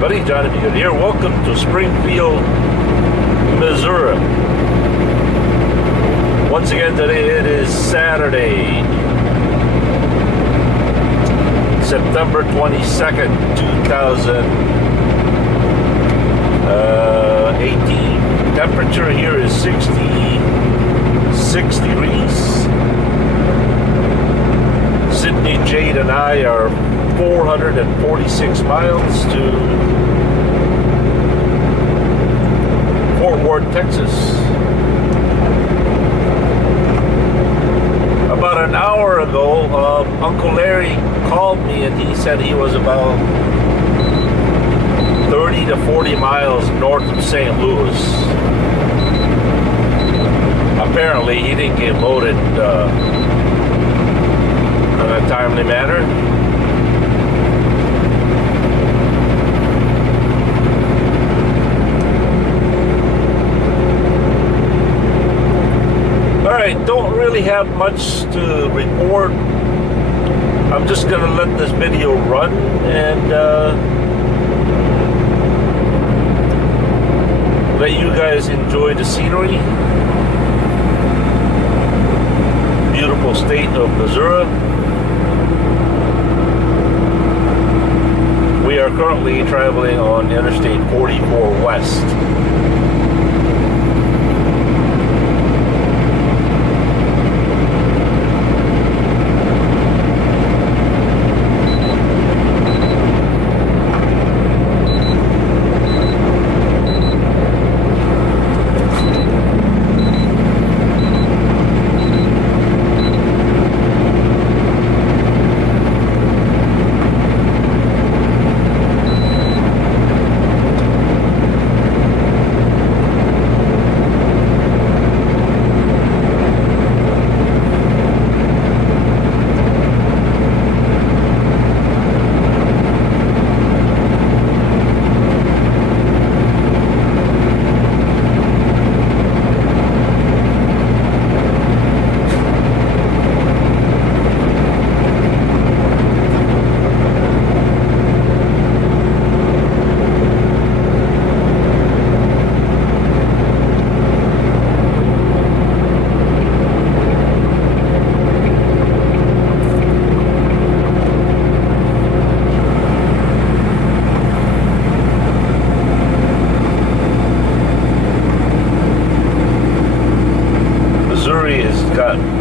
everybody, Johnny B. here. Welcome to Springfield, Missouri. Once again, today it is Saturday, September 22nd, 2018. Temperature here is 66 degrees. Sydney, Jade, and I are 446 miles to Fort Worth, Texas. About an hour ago, Uncle Larry called me and he said he was about 30 to 40 miles north of St. Louis. Apparently, he didn't get loaded in a timely manner. Alright, don't really have much to report. I'm just going to let this video run and let you guys enjoy the scenery. Beautiful state of Missouri. We are currently traveling on Interstate 44 West.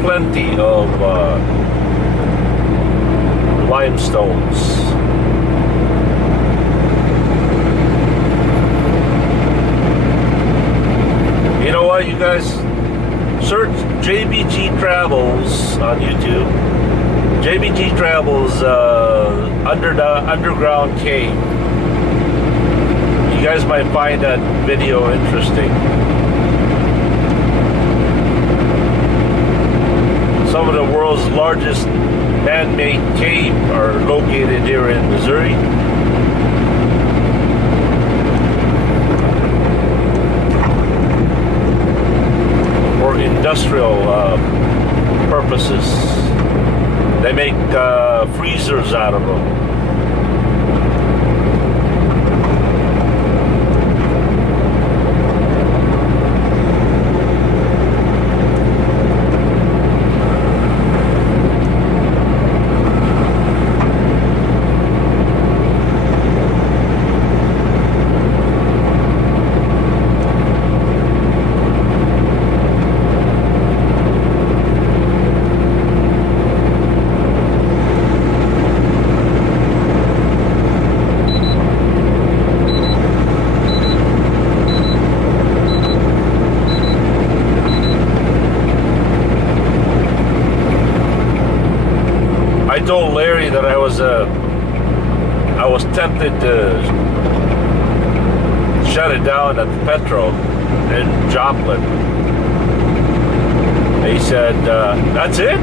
Plenty of limestones. You know what, you guys? Search JBG Travels on YouTube. JBG Travels under the underground cave. You guys might find that video interesting. Some of the world's largest man-made caves are located here in Missouri. For industrial purposes. They make freezers out of them. I told Larry that I was tempted to shut it down at the Petro in Joplin. He said, "That's it?"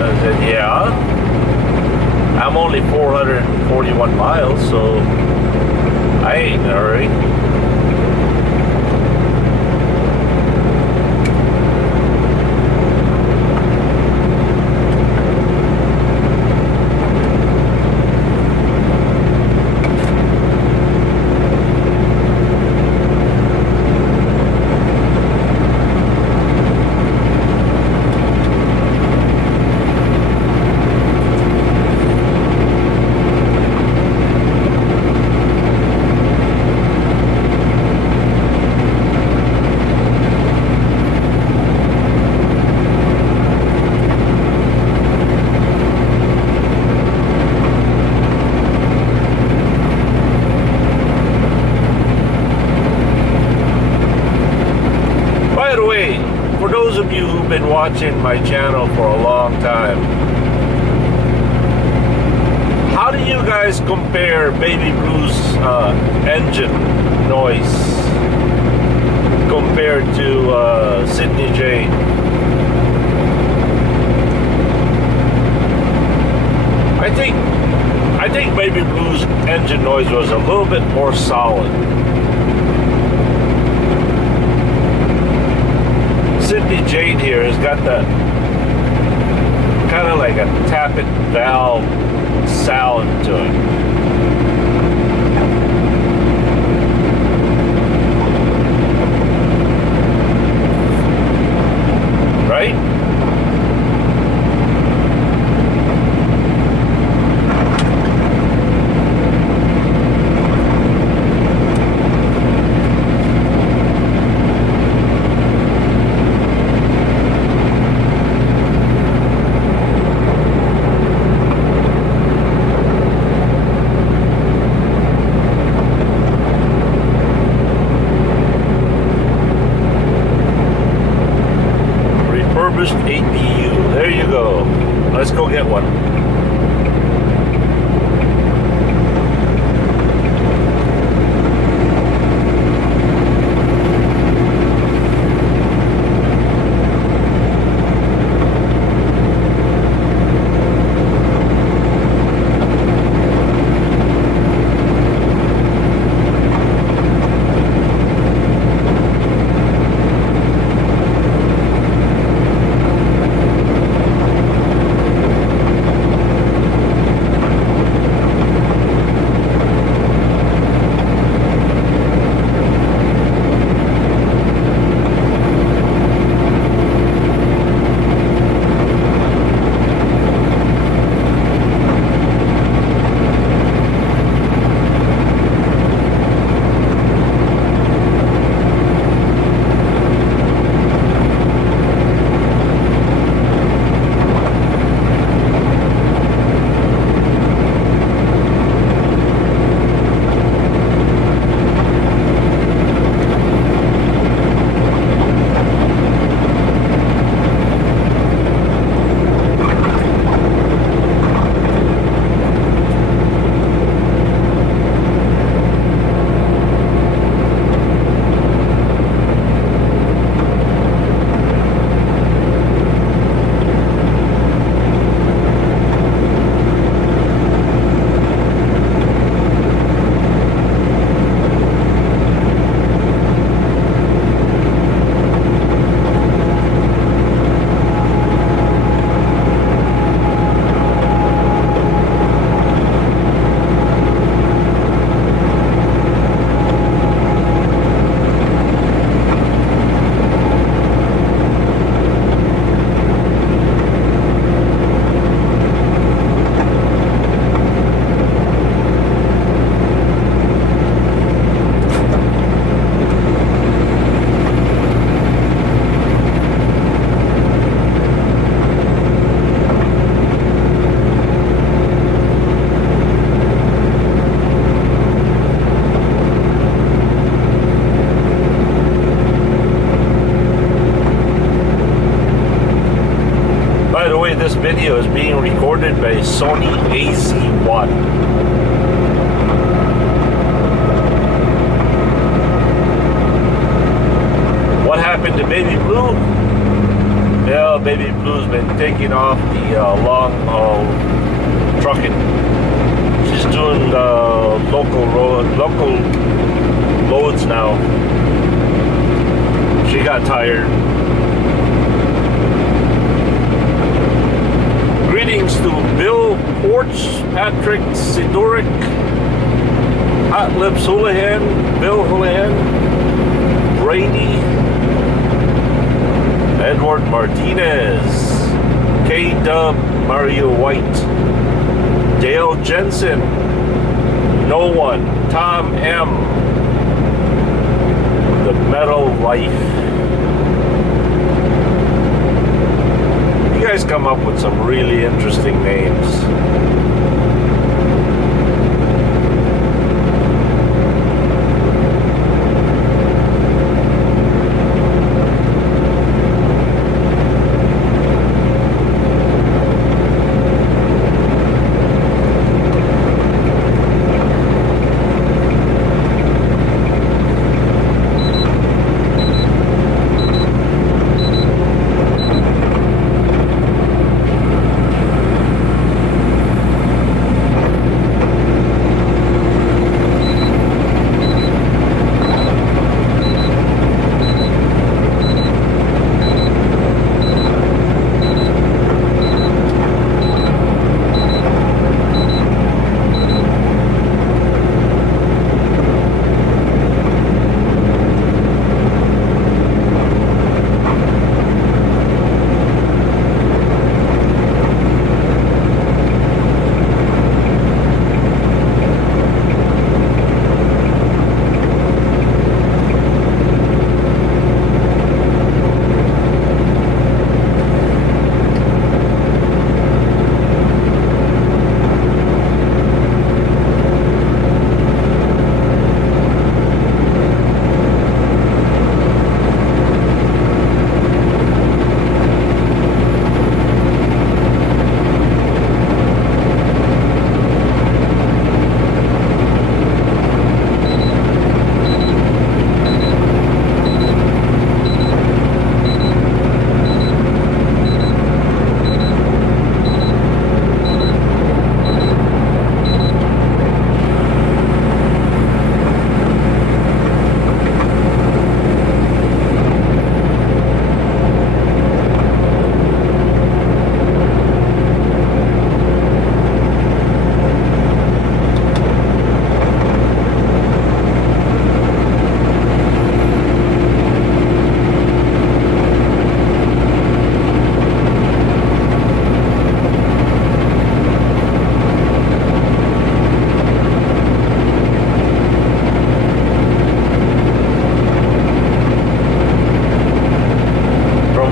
I said, "Yeah. I'm only 441 miles, so I ain't in a hurry." By the way, for those of you who've been watching my channel for a long time, how do you guys compare Baby Blue's engine noise compared to Sydney Jane? I think Baby Blue's engine noise was a little bit more solid. Sydney Jane here has got that kind of like a tappet valve sound to it. Right? APU. There you go. Let's go get one. This video is being recorded by Sony AC1. What happened to Baby Blue? Well, Baby Blue's been taking off the long haul trucking. She's doing local loads now. She got tired. Greetings to Bill Porch, Patrick Sidoric, Hot Lips Houlihan, Bill Houlihan, Brady, Edward Martinez, K-Dub, Mario White, Dale Jensen, No One, Tom M, The Metal Life. You guys come up with some really interesting names.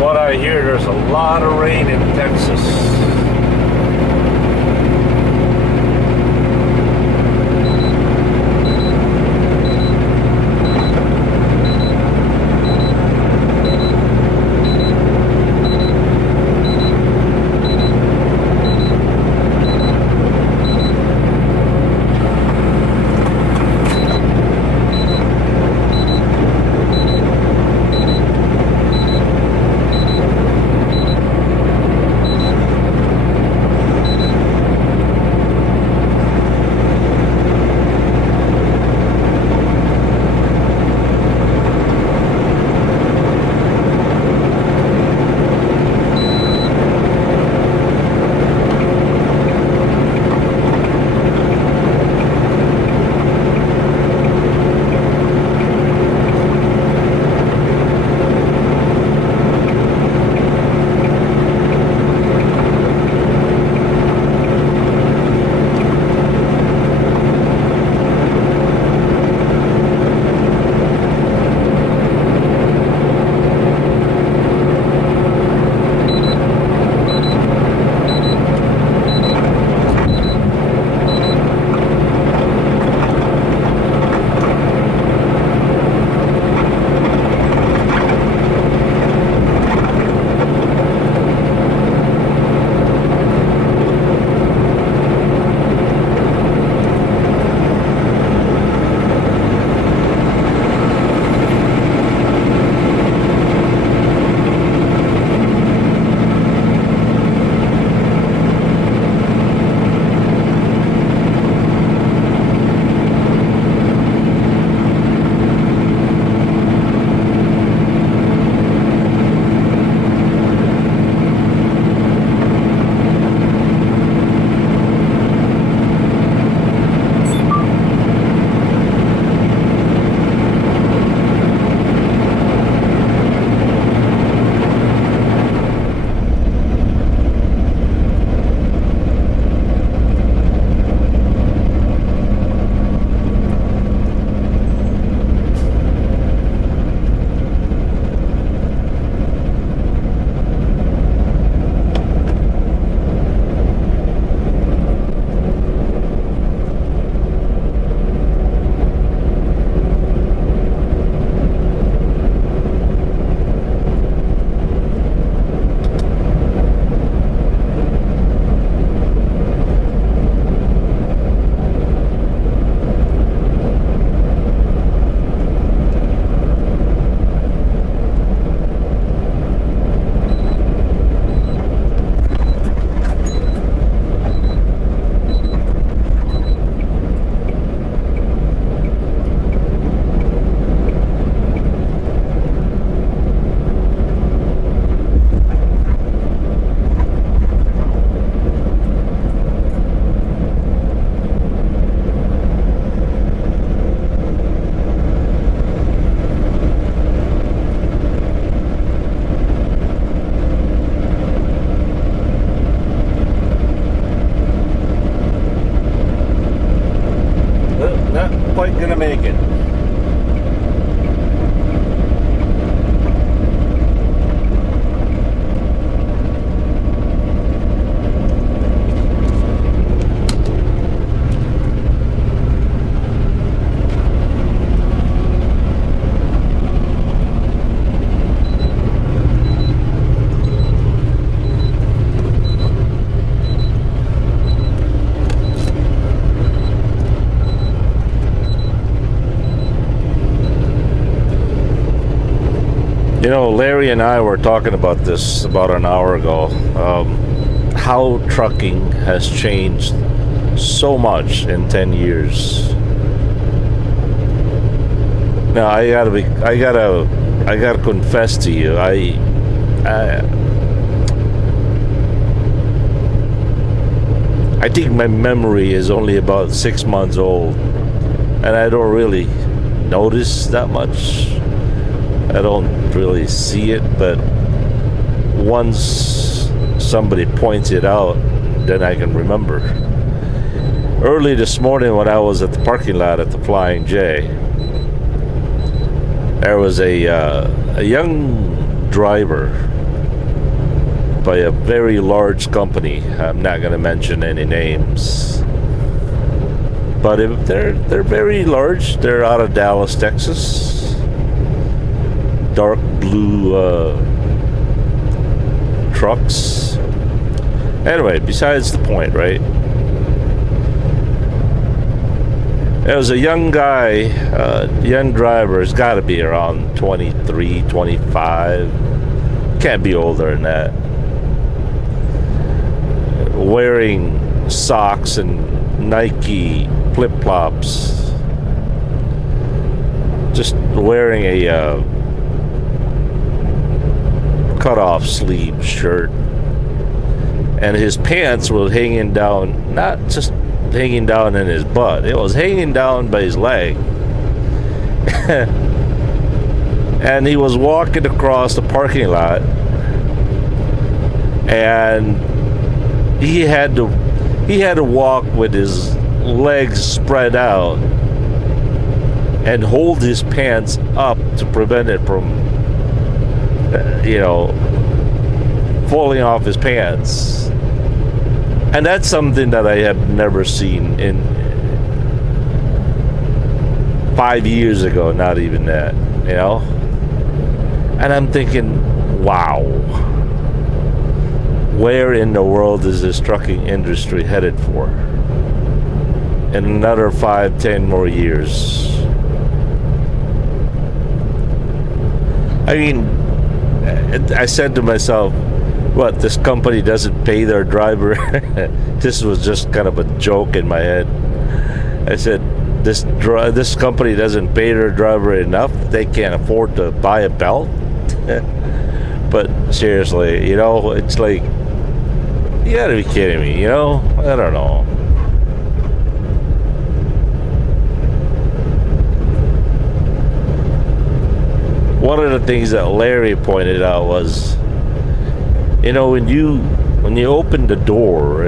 what I hear, there's a lot of rain in Texas. Quite gonna make it. You know, Larry and I were talking about this about an hour ago. How trucking has changed so much in 10 years. Now, I gotta confess to you, I think my memory is only about 6 months old, and I don't really notice that much. I don't really see it, but once somebody points it out, then I can remember. Early this morning when I was at the parking lot at the Flying J, there was a young driver by a very large company. I'm not going to mention any names, but they're very large. They're out of Dallas, Texas. Dark blue trucks. Anyway, besides the point, right? There was a young guy, young driver. It's got to be around 23, 25. Can't be older than that. Wearing socks and Nike flip-flops. Just wearing a cut-off sleeve shirt. And his pants were hanging down, not just hanging down in his butt. It was hanging down by his leg. And he was walking across the parking lot, and he had to walk with his legs spread out and hold his pants up to prevent it from falling off his pants. And that's something that I have never seen in 5 years ago, not even that, And I'm thinking, wow, where in the world is this trucking industry headed for? In another 5-10 more years. I mean, I said to myself, what, this company doesn't pay their driver? This was just kind of a joke in my head. I said, this company doesn't pay their driver enough. They can't afford to buy a belt. But seriously, it's like, you gotta be kidding me, I don't know. One of the things that Larry pointed out was, when you open the door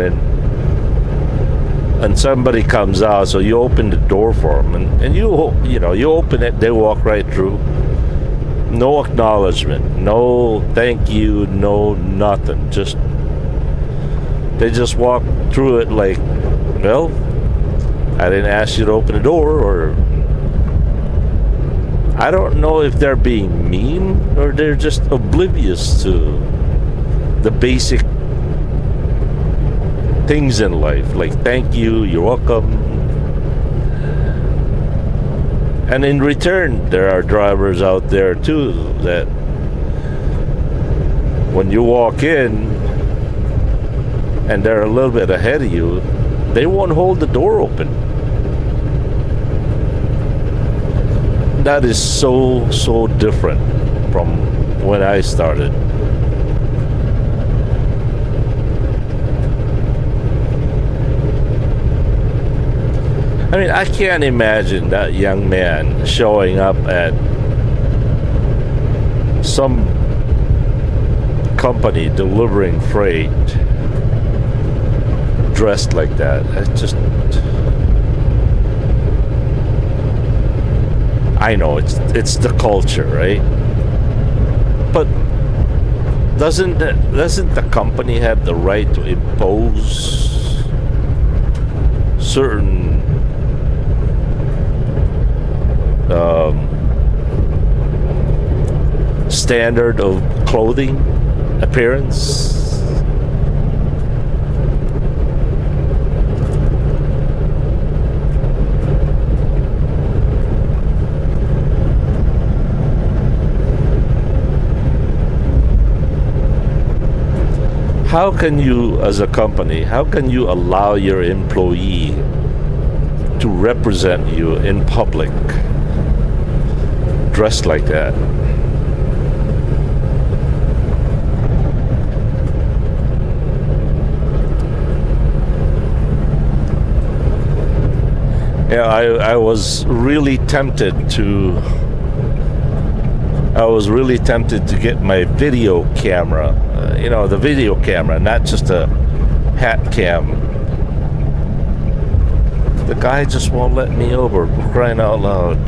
and somebody comes out, so you open the door for them, and you open it, they walk right through. No acknowledgement, no thank you, no nothing. They just walk through it like, well, I didn't ask you to open the door, or I don't know if they're being mean or they're just oblivious to the basic things in life, like thank you, you're welcome. And in return, there are drivers out there too that when you walk in and they're a little bit ahead of you, they won't hold the door open. That is so different from when I started. I mean, I can't imagine that young man showing up at some company delivering freight dressed like that. I know it's the culture, right? But doesn't the company have the right to impose certain standard of clothing, appearance? How can you, as a company, how can you allow your employee to represent you in public dressed like that? Yeah, I was really tempted to get my video camera, the video camera, not just a hat cam. The guy just won't let me over, crying out loud.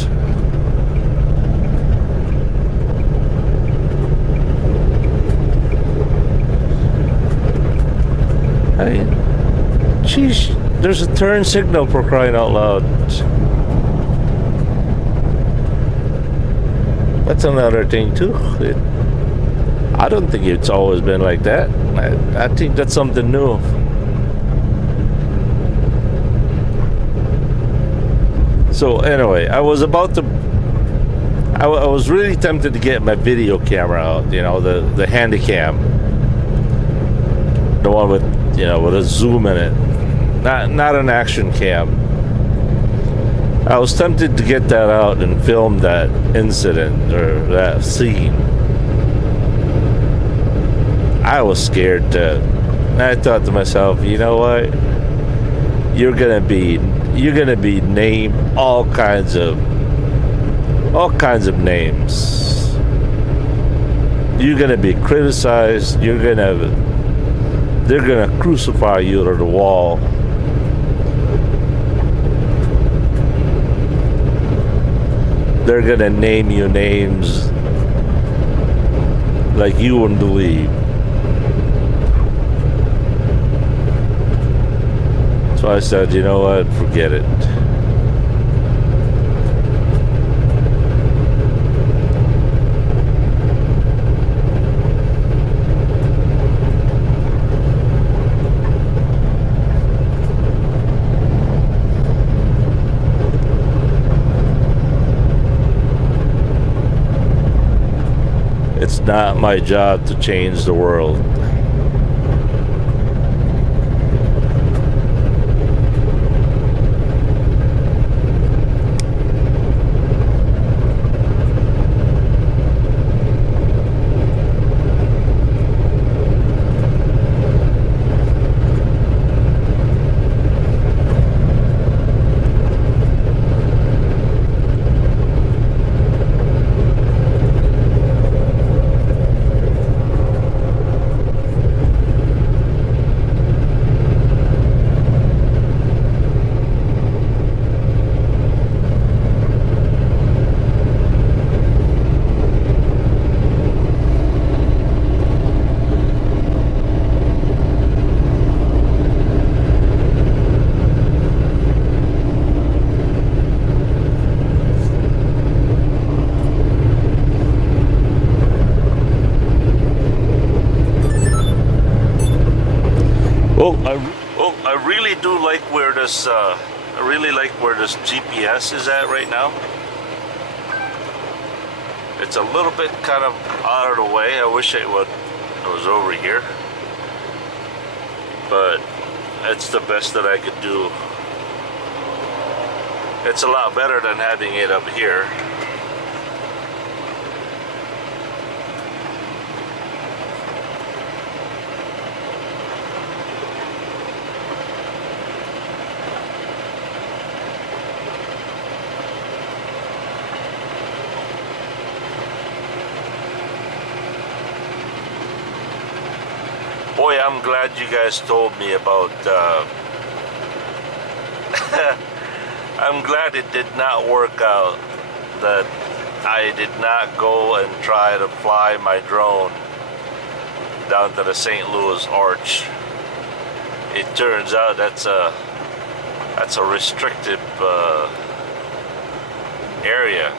Hey, geez, there's a turn signal for crying out loud. That's another thing too. I don't think it's always been like that. I think that's something new. So anyway, I was about to. I was really tempted to get my video camera out. You know, the Handycam, the one with with a zoom in it, not an action cam. I was tempted to get that out and film that incident or that scene. I was scared to. I thought to myself, you know what? You're gonna be named all kinds of names. You're gonna be criticized. They're gonna crucify you to the wall. They're gonna name you names like you wouldn't believe. So I said, you know what, forget it. It's not my job to change the world. I really do like where this. I really like where this GPS is at right now. It's a little bit kind of out of the way. I wish it was over here, but it's the best that I could do. It's a lot better than having it up here. Boy, I'm glad you guys told me about, I'm glad it did not work out, that I did not go and try to fly my drone down to the St. Louis Arch. It turns out that's a restrictive area.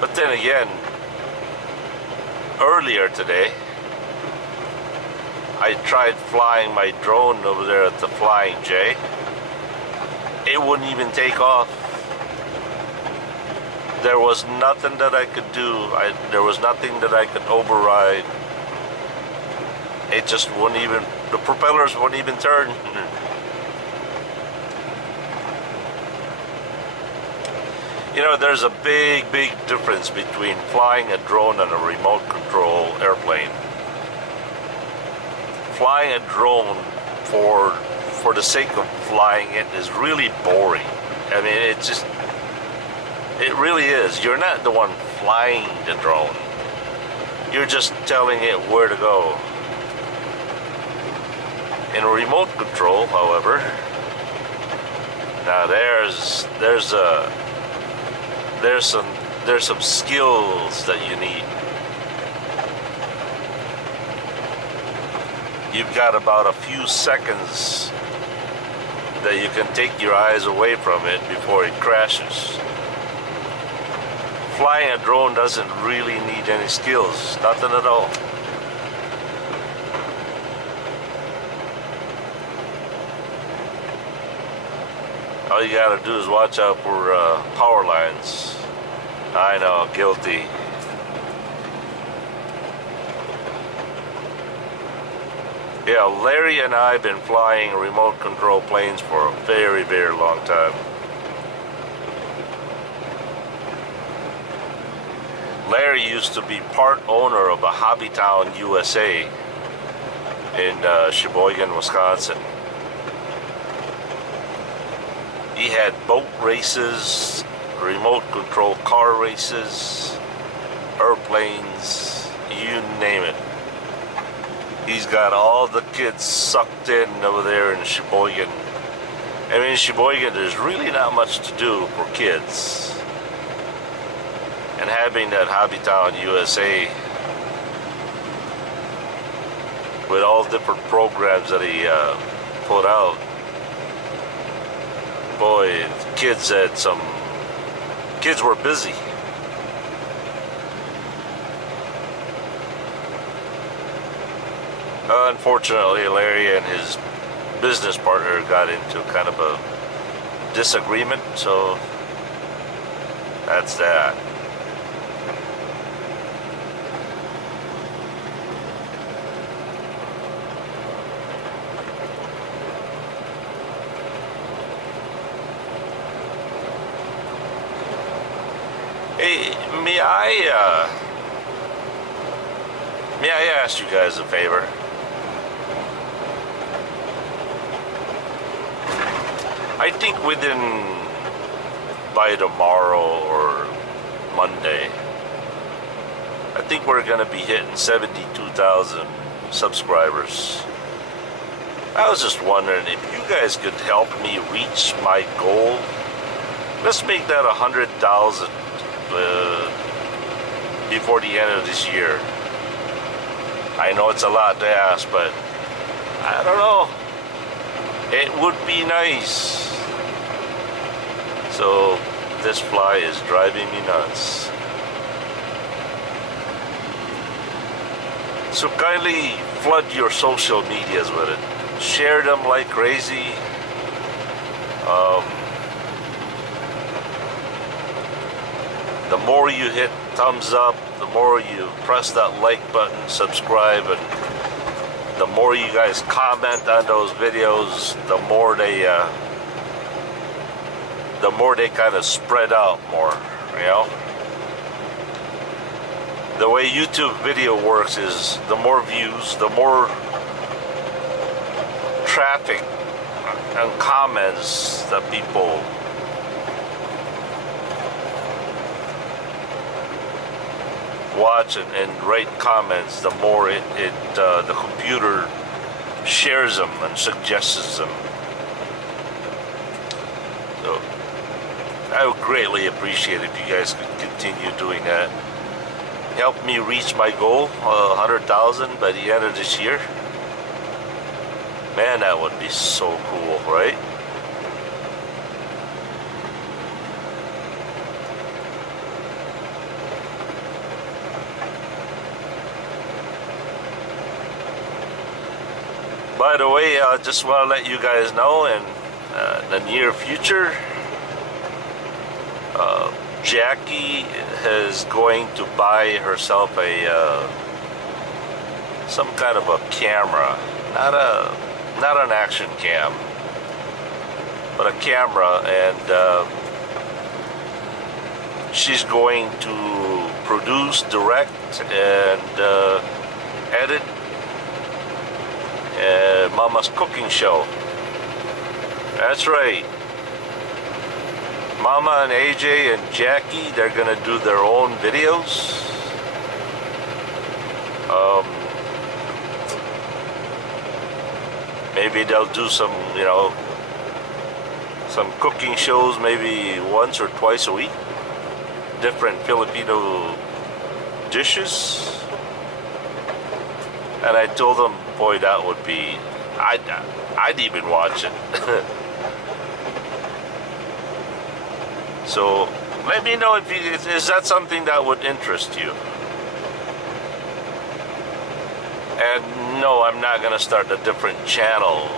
But then again, earlier today, I tried flying my drone over there at the Flying J. It wouldn't even take off. There was nothing that I could do. There was nothing that I could override. It just wouldn't even, the propellers wouldn't even turn. You know, there's a big difference between flying a drone and a remote control airplane. Flying a drone for the sake of flying it is really boring. I mean, it really is. You're not the one flying the drone. You're just telling it where to go. In remote control, however, now there's some skills that you need. you've got about a few seconds that you can take your eyes away from it before it crashes. Flying a drone doesn't really need any skills, nothing at all. All you gotta do is watch out for power lines. I know, guilty. Yeah, Larry and I have been flying remote control planes for a very, very long time. Larry used to be part owner of a Hobbytown USA in Sheboygan, Wisconsin. He had boat races, remote control car races, airplanes, you name it. He's got all the kids sucked in over there in Sheboygan. I mean, in Sheboygan, there's really not much to do for kids. And having that Hobbytown USA with all different programs that he put out, boy, kids were busy. Unfortunately, Larry and his business partner got into kind of a disagreement, so that's that. Hey, may I ask you guys a favor? I think by tomorrow or Monday, I think we're gonna be hitting 72,000 subscribers. I was just wondering if you guys could help me reach my goal. Let's make that 100,000 before the end of this year. I know it's a lot to ask, but I don't know. It would be nice. So this fly is driving me nuts. So kindly flood your social medias with it. Share them like crazy. The more you hit thumbs up, the more you press that like button, subscribe, and the more you guys comment on those videos, the more they kind of spread out more, you know? The way YouTube video works is the more views, the more traffic and comments that people watch and write comments, the more the computer shares them and suggests them. So I would greatly appreciate if you guys could continue doing that. Help me reach my goal, 100,000 by the end of this year. Man, that would be so cool, right? By the way, I just want to let you guys know in the near future, Jackie is going to buy herself some kind of a camera, not an action cam, but a camera, and she's going to produce, direct, and edit Mama's cooking show. That's right. Mama and AJ and Jackie, they're gonna do their own videos. Maybe they'll do some, some cooking shows maybe once or twice a week. Different Filipino dishes. And I told them boy, that would be, I'd even watch it. So let me know if is that something that would interest you. And no, I'm not gonna start a different channel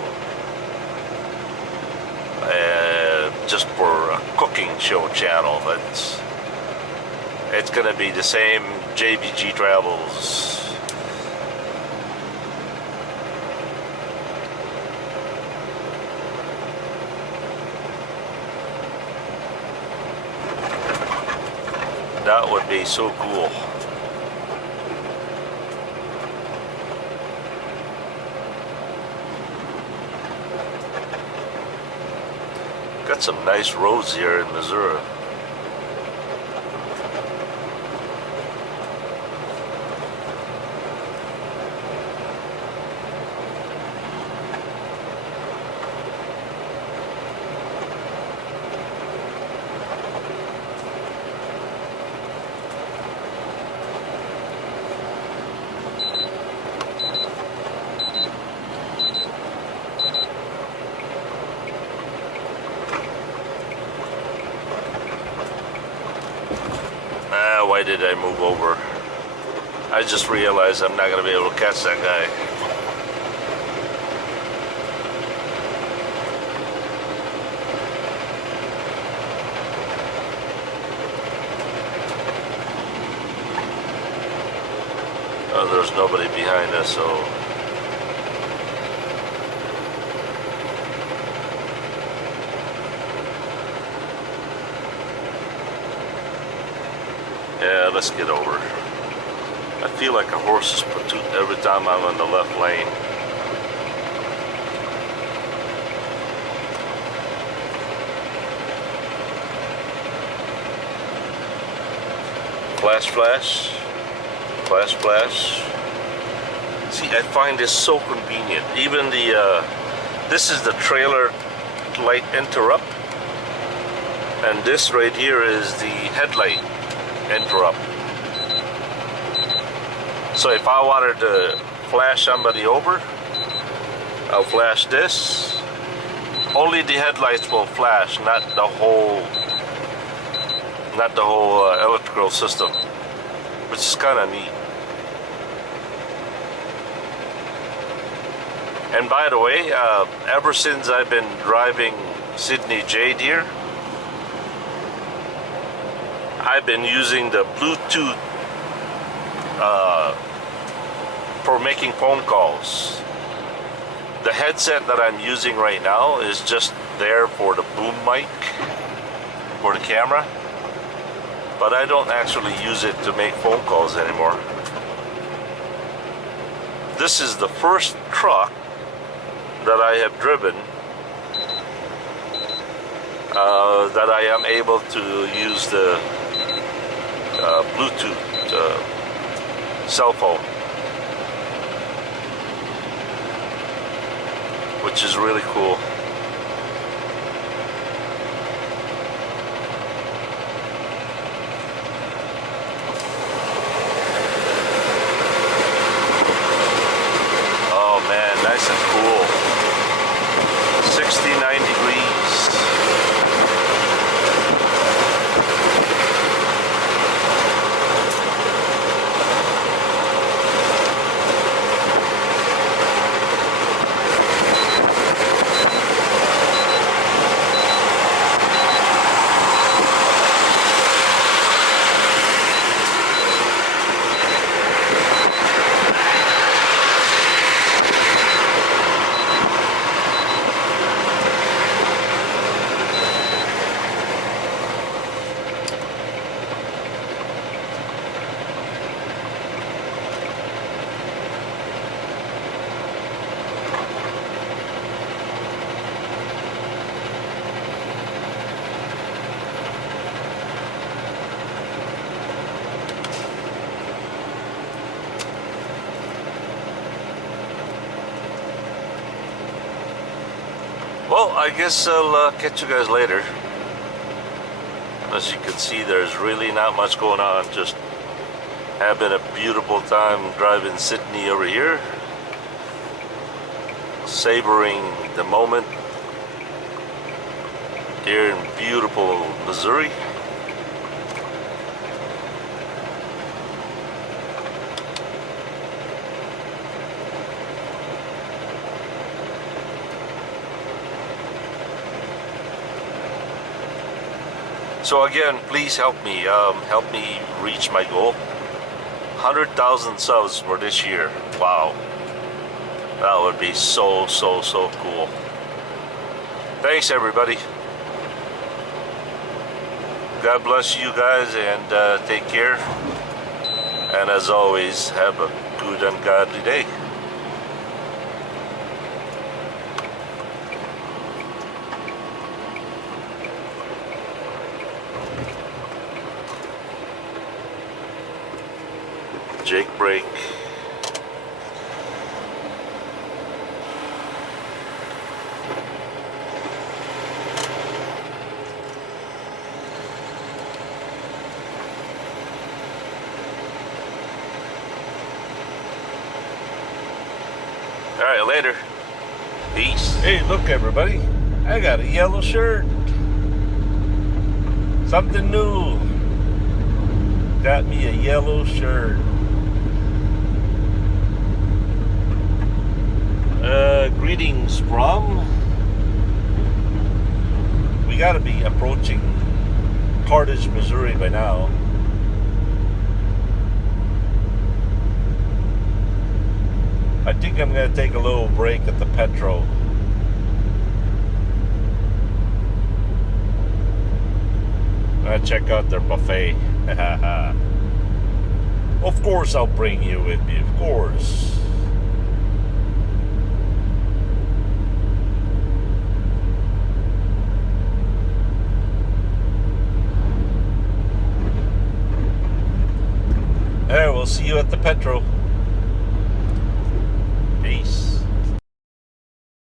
just for a cooking show channel. It's gonna be the same JBG Travels. That would be so cool. Got some nice roads here in Missouri. Why did I move over? I just realized I'm not going to be able to catch that guy. Oh, there's nobody behind us, so... Yeah, let's get over. I feel like a horse's patoot every time I'm in the left lane. Flash, flash. Flash, flash. See, I find this so convenient. Even the, this is the trailer light interrupt. And this right here is the headlight interrupt. So if I wanted to flash somebody over, I'll flash this. Only the headlights will flash, not the whole electrical system, which is kind of neat. And by the way, ever since I've been driving Sydney J Deer, I've been using the Bluetooth for making phone calls. The headset that I'm using right now is just there for the boom mic for the camera, but I don't actually use it to make phone calls anymore. This is the first truck that I have driven that I am able to use the Bluetooth cell phone, which is really cool. Oh man, nice and cool. 69 degrees. Well, I guess I'll catch you guys later. As you can see, there's really not much going on. Just having a beautiful time driving Sydney over here. savoring the moment here in beautiful Missouri. So again, please help me reach my goal. 100,000 subs for this year. Wow. That would be so cool. Thanks everybody. God bless you guys and take care. And as always, have a good and godly day. Jake break. All right, later. Peace. Hey, look everybody. I got a yellow shirt. Something new. Got me a yellow shirt. Greetings from. We gotta be approaching Carthage, Missouri by now. I think I'm gonna take a little break at the Petro. I'm gonna check out their buffet. Of course I'll bring you with me, of course. Alright, we'll see you at the Petro.